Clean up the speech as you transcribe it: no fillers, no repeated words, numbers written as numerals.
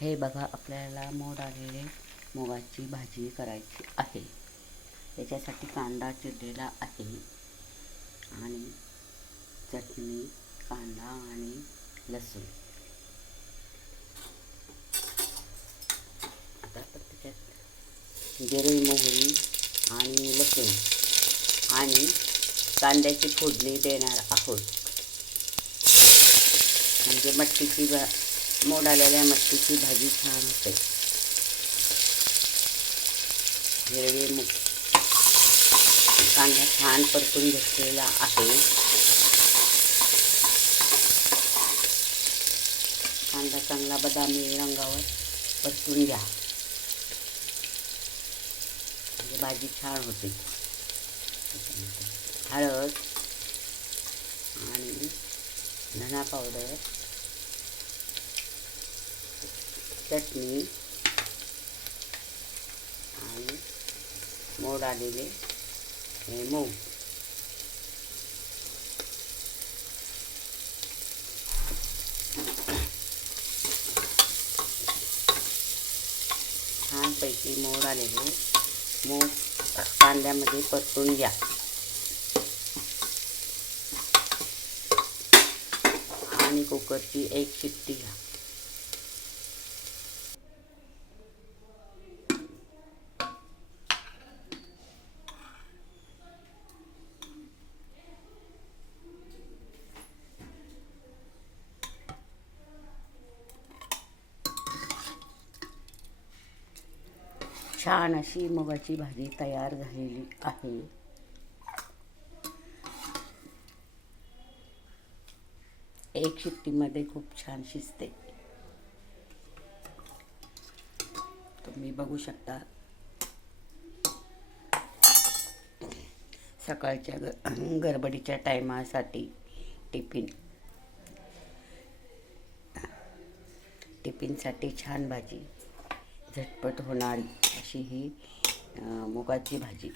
हे बघा, आपल्याला मोड आलेले मुगाची भाजी करायची आहे. त्याच्यासाठी कांदा चिरलेला आहे आणि चटणी, कांदा आणि लसूण. आता आपण त्याच्यात जिरे, मोहरी आणि लसूण आणि कांद्याची फोडणी देणार आहोत. म्हणजे मोड आलेल्या मटकीची भाजी छान होते. हिरवे कांदा छान परतून घेतलेला आहे. कांदा चांगला बदामी रंगावर परतून घ्या, म्हणजे भाजी छान होते. हळद आणि धना पावडर, चटणी आणि मोड आलेले हे मूग. छानपैकी मोड आलेले मूग कांद्यामध्ये परतून घ्या आणि कुकरची एक शिट्टी घ्या. छान अशी मुगाची भाजी तयार झालेली आहे. एक शिट्टीमध्ये खूप छान शिजते. तुम्ही बघू शकता. सकाळच्या गडबडीच्या टायमासाठी टिफिनसाठी छान भाजी, झटपट होणारी अशी ही मुगाची भाजी.